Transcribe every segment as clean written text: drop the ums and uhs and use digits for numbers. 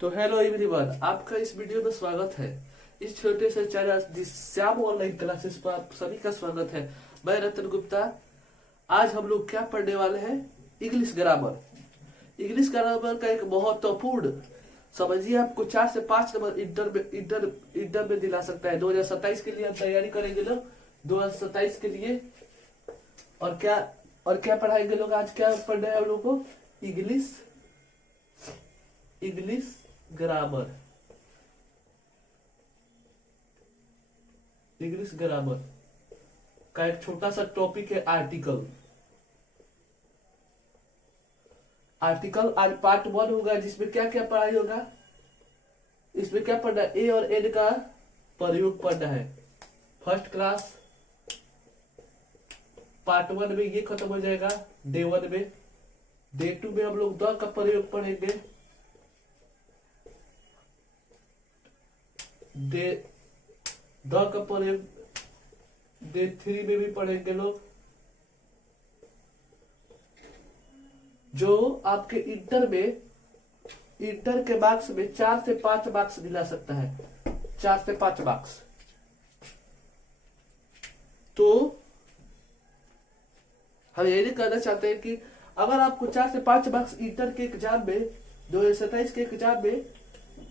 तो hello everyone, आपका इस वीडियो में स्वागत है। इस छोटे से चैनल श्याम ऑनलाइन क्लासेस पर आप सभी का स्वागत है। मैं रतन गुप्ता। आज हम लोग क्या पढ़ने वाले हैं? English grammar. इंग्लिश ग्रामर का एक महत्वपूर्ण, समझिए आपको 4 से 5 नंबर इंटर में दिला सकता है। 2027 के लिए हम तैयारी करेंगे लोग, 2027 के लिए। और क्या पढ़ाएंगे लोग? आज क्या पढ़ना है हम लोग को? English grammar. इंग्लिश ग्रामर का एक छोटा सा टॉपिक है आर्टिकल। आर्टिकल आज पार्ट 1 होगा, जिसमें क्या क्या पढ़ाई होगा। इसमें क्या पढ़ना है? ए और एन का प्रयोग पढ़ना है। फर्स्ट क्लास पार्ट 1 में ये खत्म हो जाएगा। डे 1 में। डे 2 में हम लोग द का प्रयोग पढ़ेंगे। द का प्रयोग डे 3 में भी पढ़ेंगे लोग। जो आपके इंटर के मार्क्स में 4 से 5 मार्क्स दिला सकता है। 4 से 5 मार्क्स। तो हम ये नहीं कहना चाहते हैं कि अगर आपको 4 से 5 मार्क्स इंटर के एग्जाम में 2027 के एग्जाम में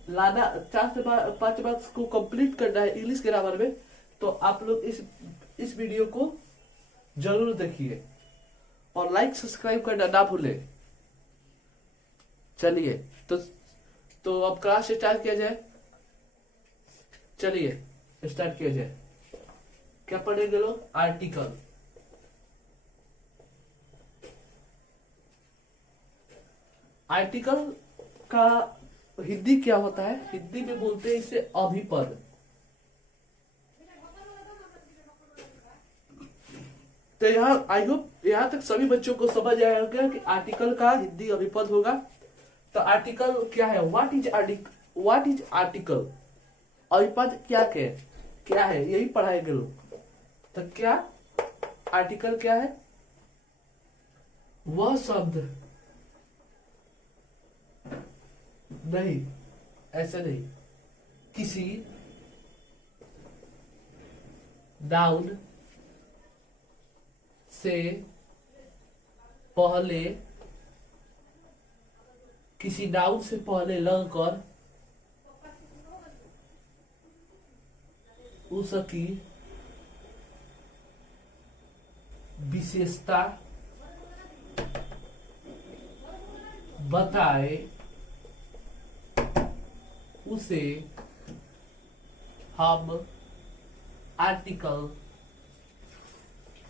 लाना, 4 से 5 मार्क्स को कंप्लीट करना है इंग्लिश ग्रामर में, तो आप लोग इस वीडियो को जरूर देखिए और लाइक सब्सक्राइब करना ना भूलें। चलिए तो अब क्लास स्टार्ट किया जाए। चलिए स्टार्ट किया जाए। क्या पढ़ेंगे लोग? आर्टिकल। आर्टिकल का हिंदी क्या होता है? हिंदी में बोलते हैं इसे अभिपद। तो यहाँ आई होप यहाँ तक सभी बच्चों को समझ आया होगा कि आर्टिकल का हिंदी अभिपद होगा। तो आर्टिकल क्या है? What is article? अभिपद क्या है यही पढ़ाएंगे लोग। तो क्या आर्टिकल क्या है? वह शब्द नहीं, ऐसे नहीं, किसी नाउन से पहले, किसी नाउन से पहले लगकर उसकी विशेषता बताए, उसे हम आर्टिकल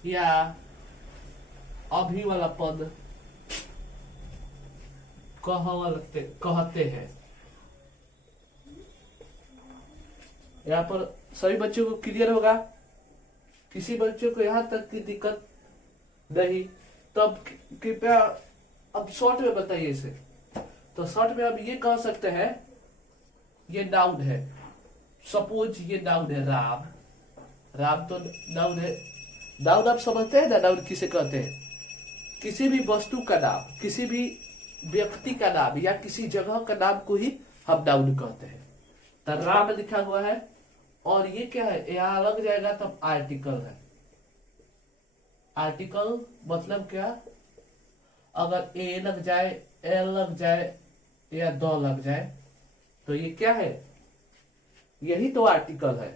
या अभी वाला पद कहते हैं। यहाँ पर सभी बच्चों को क्लियर होगा? किसी बच्चों को यहाँ तक की दिक्कत नहीं? तब कृपया अब शॉर्ट में बताइए इसे। तो शॉर्ट में अब ये कह सकते हैं, ये नाउन है। सपोज ये नाउन है राम। राम तो नाउन है। नाउन आप समझते हैं ना? नाउन किसे कहते हैं? किसी भी वस्तु का नाम, किसी भी व्यक्ति का नाम या किसी जगह का नाम को ही हम नाउन कहते हैं। तो राम लिखा हुआ है और ये क्या है? यहां लग जाएगा तब आर्टिकल है। आर्टिकल मतलब क्या? अगर ए लग जाए, एल लग जाए या द लग जाए तो ये क्या है? यही तो आर्टिकल है।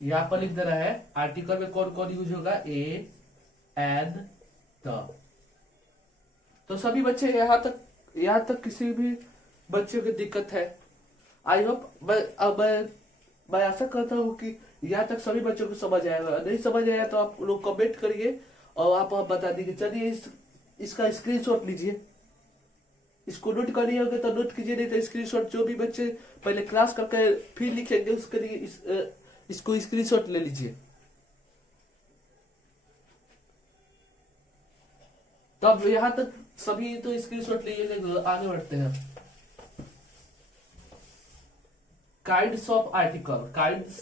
यहां पर लिख दे रहा है आर्टिकल में कौन कौन यूज होगा? ए, एन, द। तो सभी बच्चे यहां तक किसी भी बच्चे की दिक्कत है? आई होप मैं आशा करता हूं कि यहाँ तक सभी बच्चों को समझ आएगा। नहीं समझ आया तो आप लोग कमेंट करिए और आप बता दीजिए। चलिए इसका स्क्रीनशॉट लीजिए। इसको नोट करिए होगा तो नोट कीजिए, नहीं तो स्क्रीनशॉट जो भी बच्चे पहले क्लास करके फिर लिखेंगे उसके लिए इसको स्क्रीनशॉट ले लीजिए। तो अब यहां तक सभी तो स्क्रीनशॉट लिए, आगे बढ़ते हैं। Kinds of article. Kinds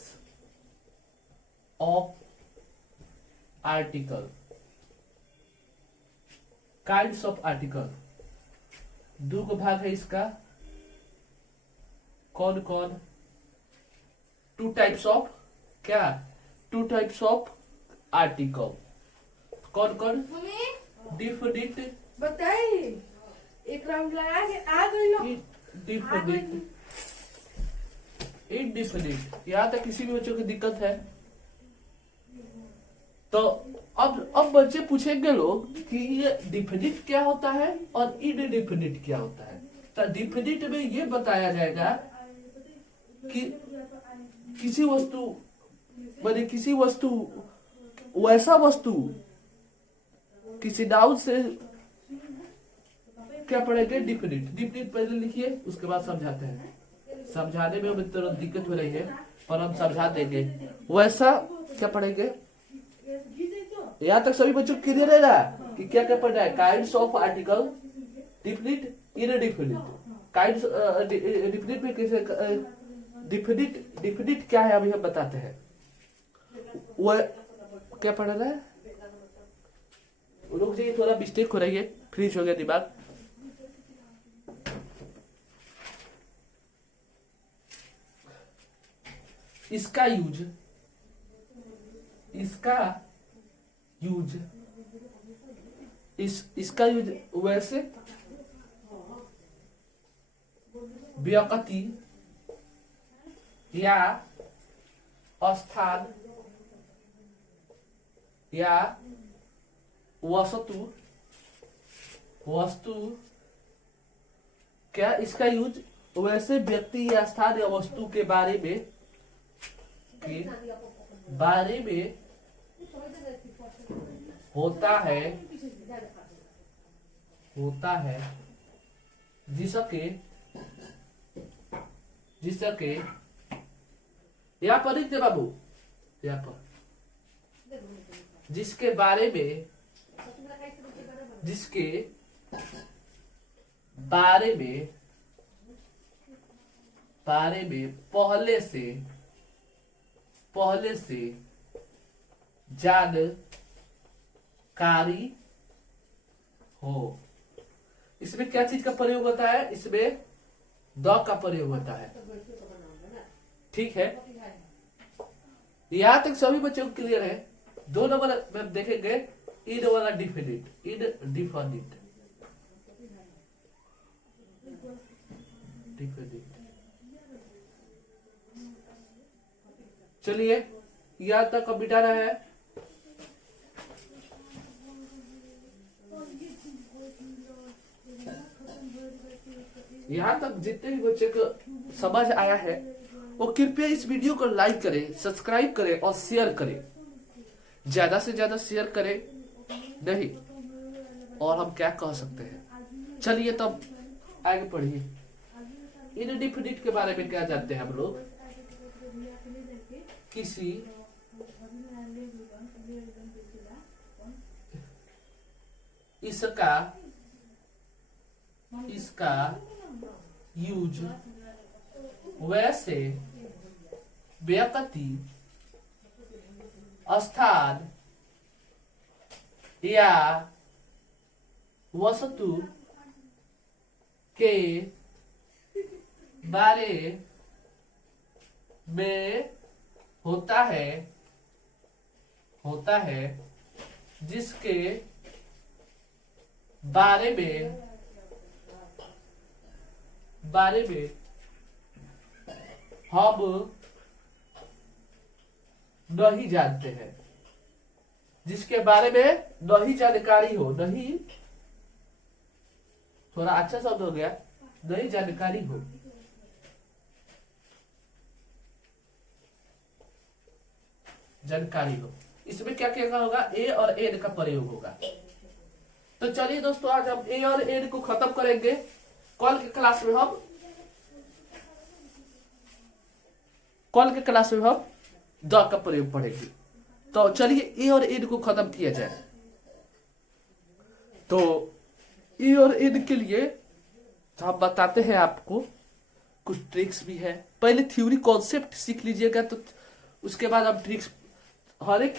of article, kinds of article. दो को भाग है इसका, कौन कौन, टू टाइप्स ऑफ क्या, टू टाइप्स ऑफ आर्टिकल, कौन कौन, डिफिनिट, बताइए एक राउंड लगा के आ गई लो। Definite, indefinite. यहाँ तक किसी भी बच्चों की दिक्कत है तो अब बच्चे पूछेंगे लोग कि ये डिफिनिट क्या होता है और इनडिफिनिट क्या होता है। तो डिफिनिट में ये बताया जाएगा कि किसी वस्तु माने किसी वस्तु, वैसा वस्तु किसी नाउन से क्या पढ़ेंगे, डिफिनिट। डिफिनिट पहले लिखिए, उसके बाद समझाते हैं। समझाने में हमें तुरंत दिक्कत हो रही है पर हम समझा देंगे। वैसा क्या पढ़ेंगे, यहाँ तक सभी बच्चों क्लियर है ना कि क्या क्या पढ़ना है। Kinds of article, definite, indefinite. Kinds definite में कैसे, डिफिनिट क्या है अभी हम बताते हैं। वो क्या पढ़ना है, रुक जाइए, थोड़ा मिस्टेक हो रही है, फ्रीज हो गया दिमाग। इसका यूज, इसका यूज वैसे व्यक्ति या स्थान या वस्तु क्या, इसका यूज वैसे व्यक्ति या स्थान या वस्तु के बारे में होता है जिसके यहाँ पर लिखते बाबू, यहाँ पर जिसके बारे में पहले से जानकारी हो। इसमें क्या चीज का प्रयोग होता है, इसमें द का प्रयोग होता है, ठीक है। यहां तक सभी बच्चों को क्लियर है। 2 नंबर में देखेंगे इन वाला डिफिनिट, इनडिफिनिट। चलिए यहां तक अब मिटाना है। यहां तक जितने भी बच्चे को समझ आया है वो कृपया इस वीडियो को लाइक करें, सब्सक्राइब करें और शेयर करें। ज्यादा से ज्यादा शेयर करें, नहीं और हम क्या कह सकते हैं। चलिए तब आगे पढ़िए। इनडिफिनिट के बारे में क्या जानते हैं हम लोग, किसी इसका यूज वैसे व्यक्ति, स्थान या वस्तु के बारे में होता है जिसके बारे में हम नहीं जानते हैं, जिसके बारे में नहीं जानकारी हो। नहीं थोड़ा अच्छा शब्द हो गया, नहीं जानकारी हो। जानकारी हो, इसमें क्या क्या होगा, ए और एन का प्रयोग होगा। तो चलिए दोस्तों आज हम ए और एन को खत्म करेंगे। कल के क्लास में हम द का प्रयोग पढ़ेंगे। तो चलिए ए और एन को खत्म किया जाए। तो ए और एन के लिए हम बताते हैं आपको, कुछ ट्रिक्स भी है। पहले थ्योरी कॉन्सेप्ट सीख लीजिएगा, तो उसके बाद हम ट्रिक्स, हर एक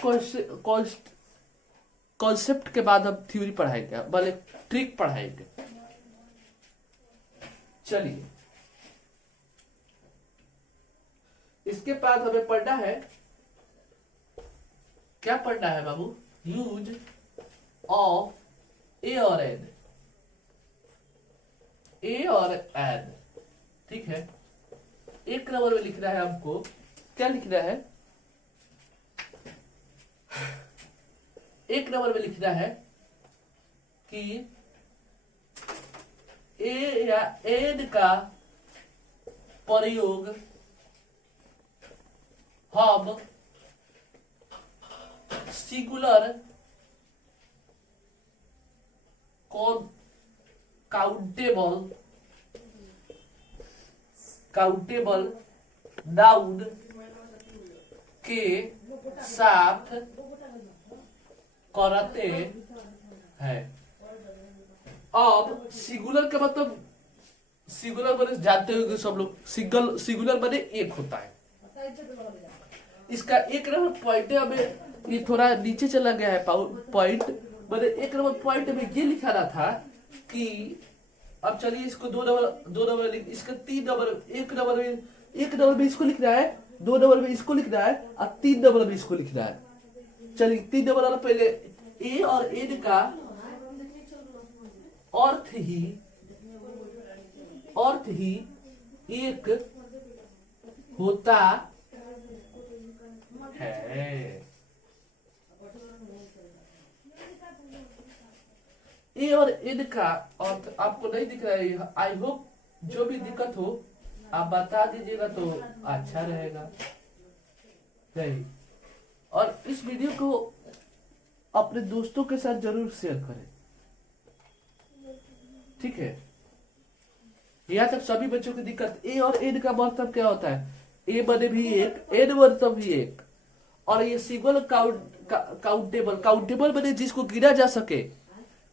कॉन्सेप्ट के बाद हम थ्योरी पढ़ाएंगे, भले ट्रिक पढ़ाएंगे। चलिए इसके बाद हमें पढ़ना है, क्या पढ़ना है बाबू? यूज ऑफ ए और एन। ए और एन, ठीक है। एक नंबर में लिखना है हमको, क्या लिखना है? एक नंबर में लिखना है कि ए या एन का प्रयोग हम सिंगुलर काउंटेबल नाउन के साथ करते हैं। अब सिंगुलर का मतलब, सिंगुलर मैंने जानते हो सब लोग, सिंगुलर मैंने एक होता है। इसका एक नंबर पॉइंट है, हमें ये थोड़ा नीचे चला गया है पॉइंट। मैंने एक नंबर पॉइंट में ये लिखाना था कि अब चलिए इसको दो नंबर इसका 3 नंबर, एक नंबर में इसको लिखना है, 2 नंबर में इसको लिखना है और 3 नंबर में इसको लिखना है। चलिए 3 नंबर वाला पहले, ए और एन का अर्थ ही एक होता है। ए और एन का अर्थ आपको नहीं दिख रहा है, आई होप जो भी दिक्कत हो आप बता दीजिएगा तो अच्छा रहेगा। नहीं, और इस वीडियो को अपने दोस्तों के साथ जरूर शेयर करें, ठीक है। यहाँ तक सभी बच्चों की दिक्कत। ए और एन का मतलब क्या होता है? ए बने भी एक, एन मतलब भी एक, और ये सिंगल काउंटेबल बने जिसको गिना जा सके।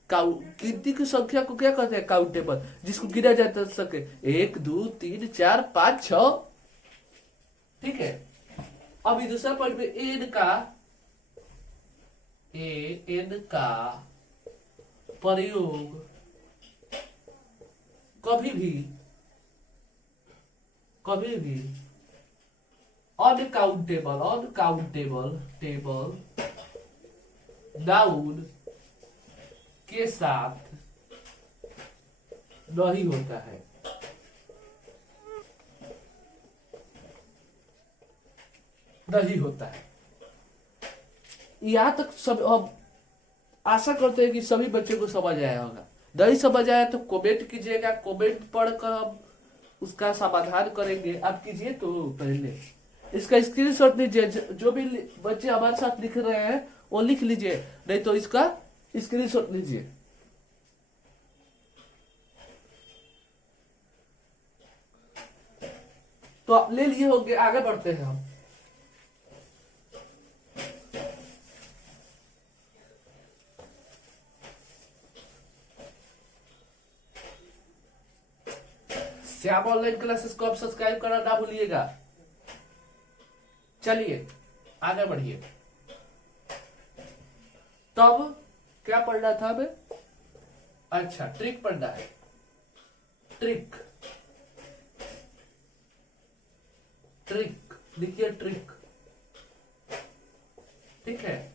गिनती की संख्या को क्या कहते हैं? काउंटेबल, जिसको गिना जा सके 1 2 3 4 5 6, ठीक है। अभी दूसरा पॉइंट में एन का प्रयोग कभी भी अनकाउंटेबल नाउन के साथ नहीं होता है। यहाँ तक सब, अब आशा करते हैं कि सभी बच्चों को समझ आया होगा। नहीं समझ आया तो कमेंट कीजिएगा, कमेंट पढ़कर हम उसका समाधान करेंगे। आप कीजिए तो पहले इसका स्क्रीनशॉट लीजिए, जो भी बच्चे हमारे साथ लिख रहे हैं वो लिख लीजिए, नहीं तो इसका स्क्रीनशॉट लीजिए। तो आप ले लिए होंगे, आगे बढ़ते हैं हम। श्याम ऑनलाइन क्लासेस को आप सब्सक्राइब करना ना भूलिएगा। चलिए आगे बढ़िए। तब क्या पढ़ना था हमें? अच्छा, ट्रिक पढ़ना है। ट्रिक लिखिए, ट्रिक, ठीक है।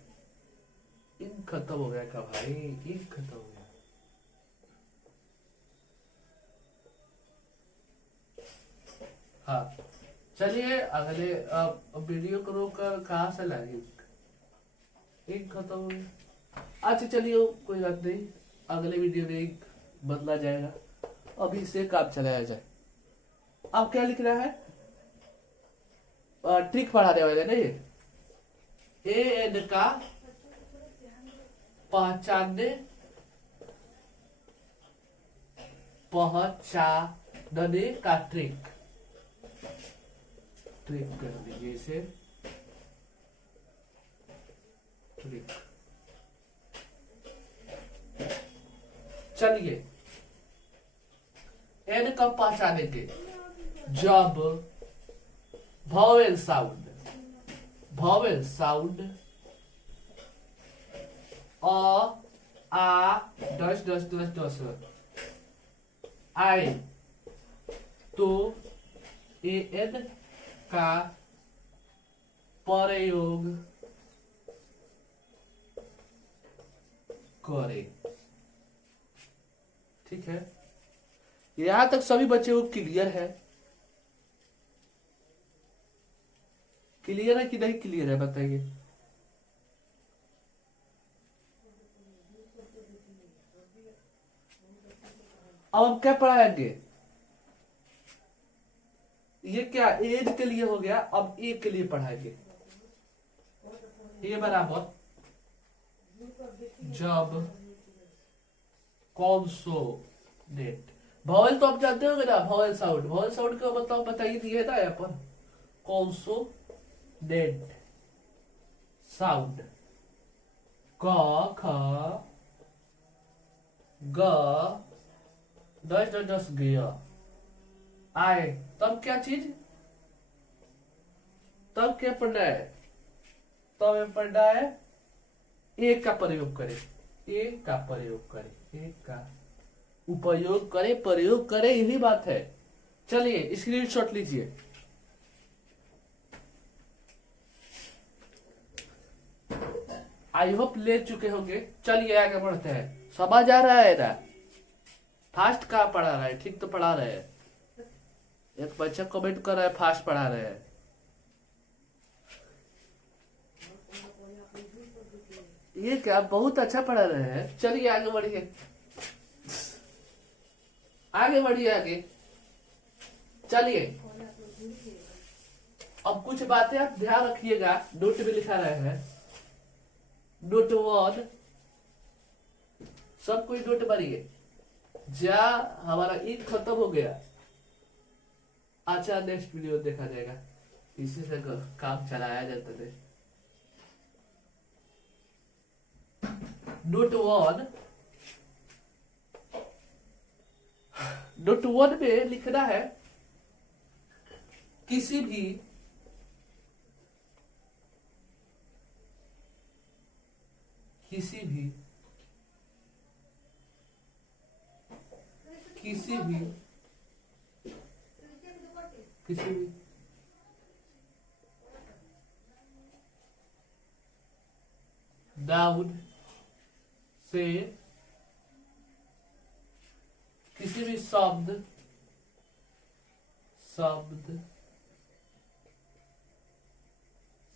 इंक खत्म हो गया क्या भाई? इंक खत्म हो गया। हाँ चलिए अगले, वीडियो को रोककर कहाँ से लाएंगे? इंक खत्म हो गया। अच्छा चलिए कोई बात नहीं, अगले वीडियो में इंक बदला जाएगा, अभी से काम चलाया जाए। अब क्या लिखना है? ट्रिक पढ़ाने वाले नहीं, ए एन का पहचानने का ट्रिक कर दीजिए इसे। ट्रिक, चलिए एन कब पहचानेंगे? जब वॉवेल साउंड आ डस डस डस डस आए, तो एन का प्रयोग करे। ठीक है, यहां तक सभी बच्चों को क्लियर है? क्लियर है कि नहीं क्लियर है बताइए। अब हम क्या पढ़ाएंगे? ये क्या एज के लिए हो गया, अब ए के लिए पढ़ाएंगे। ए बराबर जब कॉन्सोनेंट, वॉवेल तो आप जानते होंगे ना, वॉवेल साउंड, वॉवेल साउंड का मतलब बताइए दिया था यहाँ पर। कॉन्सोनेंट साउंड क ख ग दस दस दस गया आए, तब क्या चीज, तब क्या पढ़ना है? तब हमें पढ़ना है एक का प्रयोग करें, एक का प्रयोग करें, एक का उपयोग करें, प्रयोग करें, यही बात है। चलिए स्क्रीनशॉट लीजिए। आई होप ले चुके होंगे। चलिए आगे बढ़ते हैं। समझ आ रहा है ना? फास्ट कहाँ पढ़ा रहा है? ठीक तो पढ़ा रहे हैं। एक बच्चा कमेंट कर रहा है फास्ट पढ़ा रहे हैं। ये क्या बहुत अच्छा पढ़ा रहे हैं। चलिए आगे बढ़िए, आगे बढ़िए आगे। चलिए अब कुछ बातें आप ध्यान रखिएगा, नोट में लिखा रहे हैं। नोट 1, सब कोई नोट मारिए। जा हमारा ईद खत्म हो गया। अच्छा नेक्स्ट वीडियो देखा जाएगा, इसी से काम चलाया जाता है। नोट 1, नोट 1 में लिखना है किसी भी किसी भी किसी भी किसी भी नाउन से, किसी भी शब्द शब्द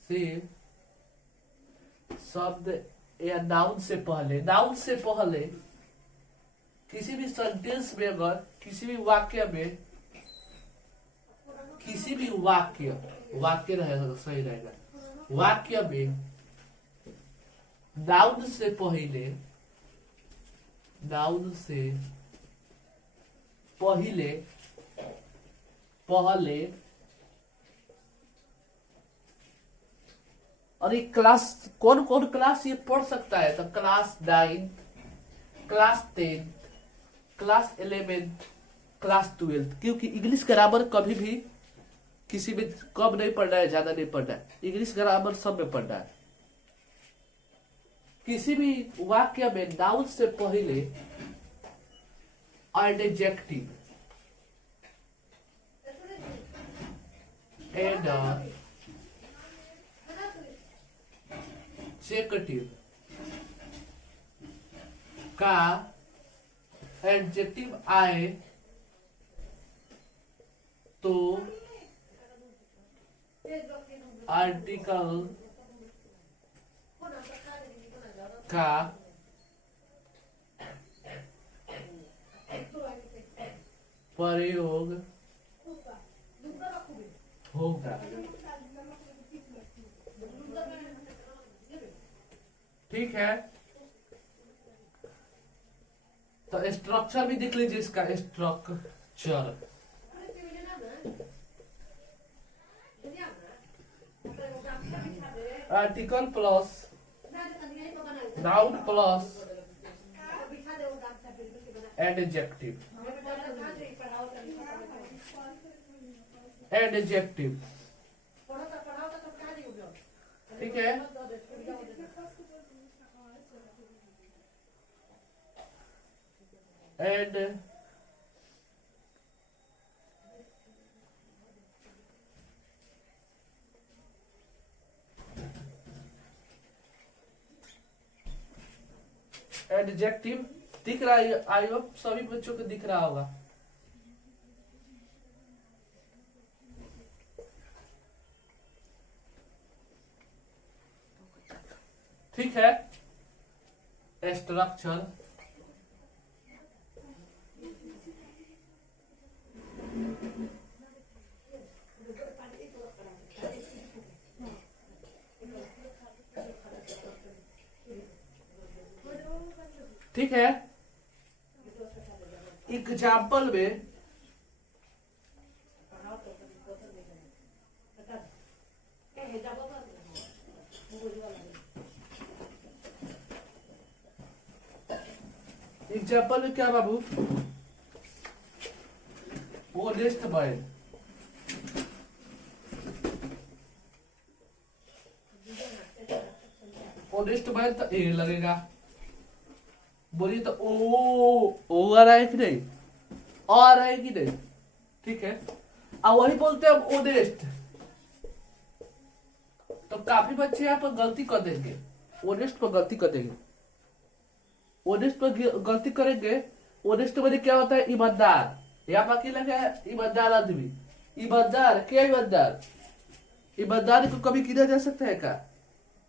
से, शब्द या नाउन से पहले, नाउन से पहले किसी भी सेंटेंस में, अगर किसी भी वाक्य में, किसी भी वाक्य, वाक्य रहेगा तो सही रहेगा, वाक्य में नाउन से पहले, नाउन से पहले पहले, और ये क्लास कौन कौन क्लास ये पढ़ सकता है? तो क्लास 9, क्लास 10, क्लास 11, क्लास 12, क्योंकि इंग्लिश ग्रामर कभी भी किसी में कम नहीं पढ़ना है, ज्यादा नहीं पढ़ना है। इंग्लिश ग्रामर सब में पढ़ना है। किसी भी वाक्य में नाउन से पहले एडजेक्टिव एडजेक्टिव का एडजेक्टिव आए तो आर्टिकल का प्रयोग होगा। ठीक है, तो स्ट्रक्चर भी देख लीजिए इसका। Structure article plus noun plus adjective, adjective. ठीक है, एडजेक्टिव दिख रहा है, आई होप सभी बच्चों को दिख रहा होगा। ठीक है, स्ट्रक्चर, ठीक है। एग्जाम्पल में एग्जाम्पल में क्या बाबू, ओनेस्ट मैन, ओनेस्ट मैन तो ए लगेगा, बोलिए तो ओ आ रहा है कि नहीं, आ रहा है कि नहीं, ठीक है। अब वही बोलते हैं हम ओनेस्ट, तो काफी बच्चे यहाँ पर गलती कर देंगे, ओनेस्ट पर गलती कर देंगे, ओनेस्ट पर गलती करेंगे। ओनेस्ट मैंने क्या होता है, ईमानदार, यहाँ पर क्या लगा है, ईमानदार आदमी, ईमानदार क्या, ईमानदार, ईमानदारी को कभी किया जा सकता है क्या,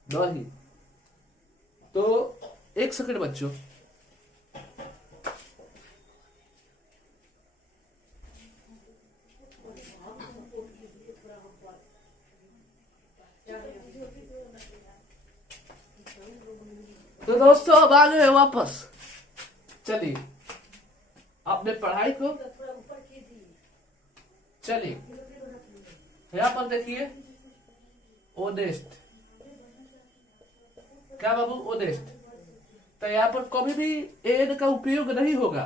नहीं। तो एक सेकंड बच्चों, तो दोस्तों अब आ गए वापस। चलिए अपने पढ़ाई को, चलिए यहां पर देखिए ओनेस्ट, क्या बाबू, ओनेस्ट। तो यहाँ पर कभी भी एड का उपयोग नहीं होगा,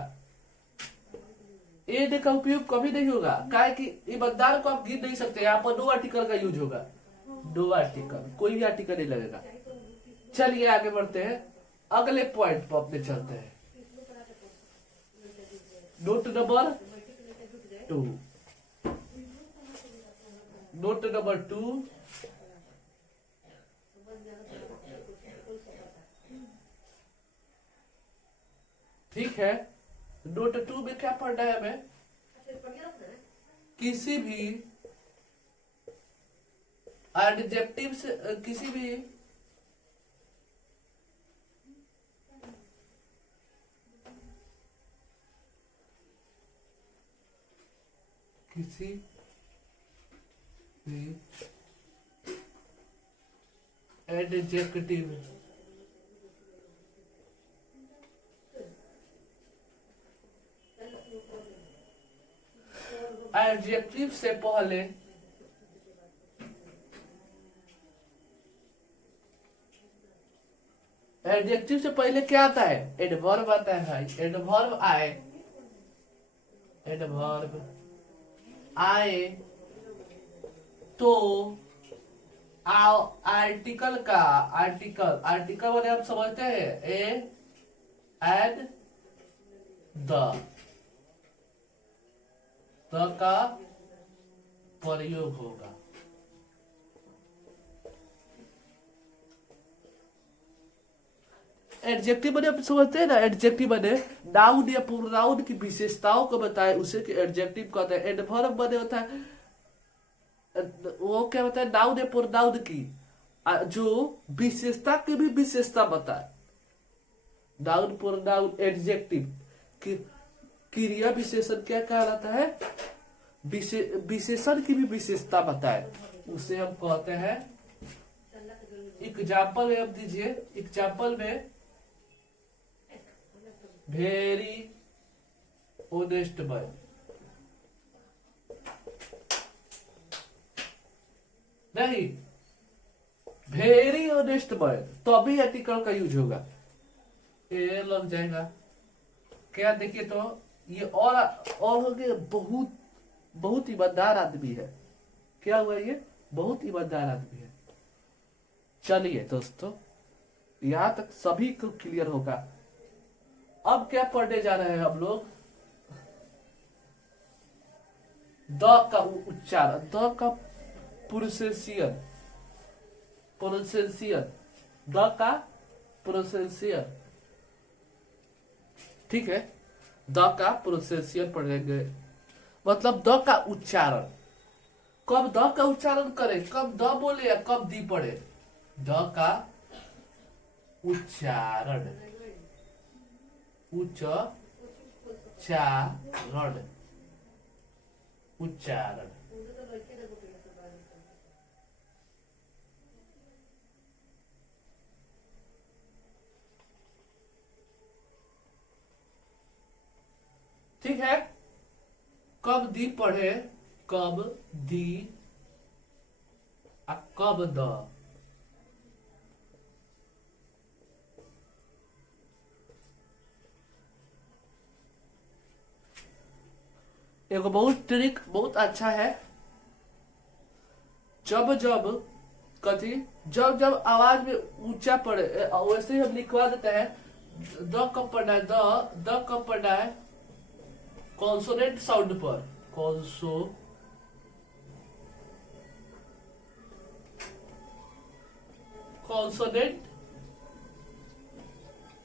एड का उपयोग कभी नहीं होगा, क्या कि ईमानदार को आप गिन नहीं सकते। यहाँ पर नो आर्टिकल का यूज होगा, नो आर्टिकल, कोई भी आर्टिकल नहीं लगेगा। चलिए आगे बढ़ते हैं, अगले पॉइंट पर अपने चलते हैं। नोट नंबर 2, नोट नंबर 2, ठीक है। नोट 2 में क्या पढ़ना है हमें, किसी भी एडजेक्टिव से, किसी भी एडजेक्टिव एडजेक्टिव से पहले एडजेक्टिव से पहले क्या आता है, एडवर्ब आता है भाई। एडवर्ब आए, एडवर्ब आए तो आर्टिकल का, आर्टिकल, आर्टिकल वाले आप समझते हैं, ए एंड द का प्रयोग होगा। एडजेक्टिव बने आप समझते हैं ना, एडजेक्टिव बने नाउन या प्रोनाउन की विशेषताओं को बताए, उसे एडजेक्टिव कहते हैं। एडवर्ब बने होता है, वो क्या होता है, नाउन या प्रोनाउन की जो विशेषता की भी विशेषता बताए। नाउन प्रोनाउन एडजेक्टिव क्रिया विशेषण क्या कहलाता है, विशेषण की भी विशेषता बताए, उसे हम कहते हैं। एग्जाम्पल में आप दीजिए, एग्जाम्पल में वेरी ऑनेस्ट मैन, नहीं वेरी ऑनेस्ट मैन, तो अभी आर्टिकल का यूज होगा, ये लग जाएगा। क्या देखिए तो ये और हो गया, बहुत बहुत ईमानदार आदमी है। क्या हुआ, ये बहुत ईमानदार आदमी है। चलिए दोस्तों यहां तक सभी को क्लियर होगा। अब क्या पढ़ने जा रहे हैं हम लोग, द का उच्चारण, द का प्रोसेसियन, प्रोसेसियन, द का प्रोसेसियन। ठीक है। द का प्रोसेसियन पढ़ेंगे, मतलब द का उच्चारण। कब द का उच्चारण करें, कब द बोले या कब दी पढ़े। द का उच्चारण, उच्चारण, उच्चारण। ठीक है। कब दी पढ़े, कब दी कब द। एगो बहुत ट्रिक बहुत अच्छा है। जब जब कथी, जब जब आवाज में ऊंचा पड़े, वैसे ही हम लिखवा देते हैं। द कब पढ़ना है, द कब पढ़ना है कॉन्सोनेंट साउंड पर, कॉन्सोनेंट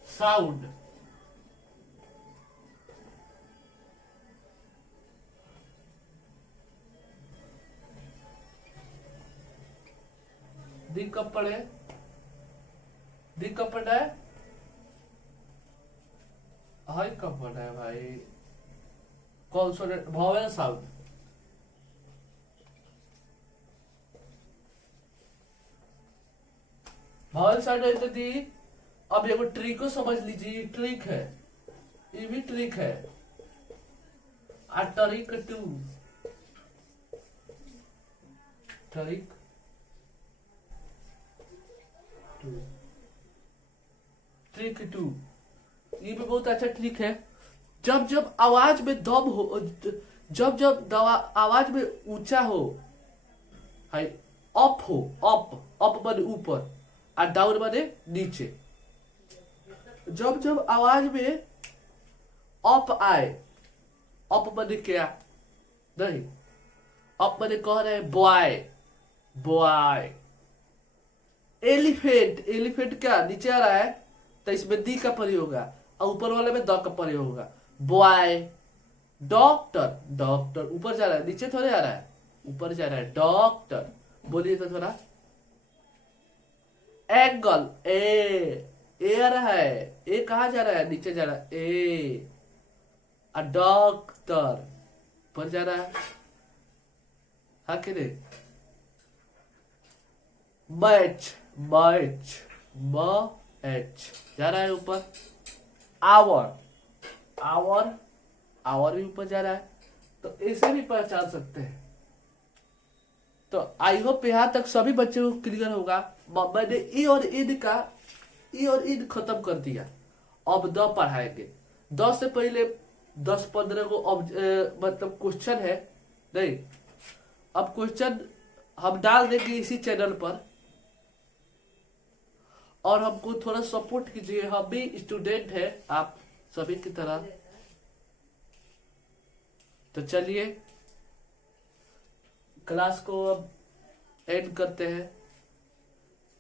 साउंड। दी कब पढ़े, दी कब पढ़ना है, हाई कब पढ़ना है भाई, consonant vowel sound. Vowel sound है तो दी। अब एगो ट्रिक को समझ लीजिए, ट्रिक है, ये भी ट्रिक है। Trick two, trick trick two, ये भी बहुत अच्छा ट्रिक है। जब जब आवाज में दब हो, जब जब आवाज में ऊंचा हो, हाई अप हो, अप माने ऊपर और डाउन माने नीचे। जब जब आवाज में अप आए, अप माने क्या नहीं, अप माने कह रहे हैं बॉय, बॉय। एलिफेंट, एलिफेंट क्या नीचे आ रहा है तो इसमें दी का प्रयोग होगा और ऊपर वाले में द का प्रयोग होगा। बॉय। डॉक्टर, डॉक्टर ऊपर जा रहा है नीचे थोड़े आ रहा है, ऊपर जा रहा है। डॉक्टर बोलिए तो थोड़ा। एंगल, ए आ रहा है, ए कहा जा रहा है, नीचे जा रहा है ए। डॉक्टर ऊपर जा रहा है, हाँ कि नहीं। मैच, मैच, मैच जा रहा है ऊपर। आवर, आवर, आवर भी ऊपर जा रहा है। तो ऐसे भी पहचान सकते हैं। तो आई होप यहां तक सभी बच्चों को क्लियर होगा। मैंने ई और इन का, ई और इन खत्म कर दिया। अब द पढ़ाएंगे। द से पहले 10-15 को मतलब क्वेश्चन है नहीं। अब क्वेश्चन हम डाल देंगे इसी चैनल पर और हमको थोड़ा सपोर्ट कीजिए। हम भी स्टूडेंट है आप सभी की तरह। तो चलिए क्लास को अब एंड करते हैं।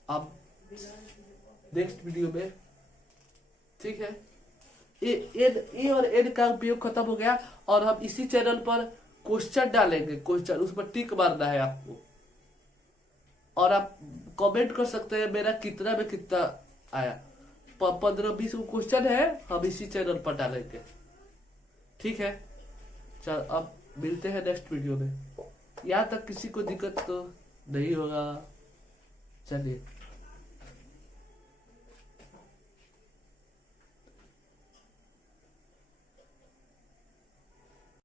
अब नेक्स्ट वीडियो में, ठीक है। ए और एन का उपयोग खत्म हो गया और हम इसी चैनल पर क्वेश्चन डालेंगे। क्वेश्चन उस पर टिक मारना है आपको और आप कमेंट कर सकते हैं मेरा कितना में कितना आया। 15-20 क्वेश्चन है, हम इसी चैनल पर डालेंगे, ठीक है। चल अब मिलते हैं नेक्स्ट वीडियो में। यहाँ तक किसी को दिक्कत तो नहीं होगा। चलिए।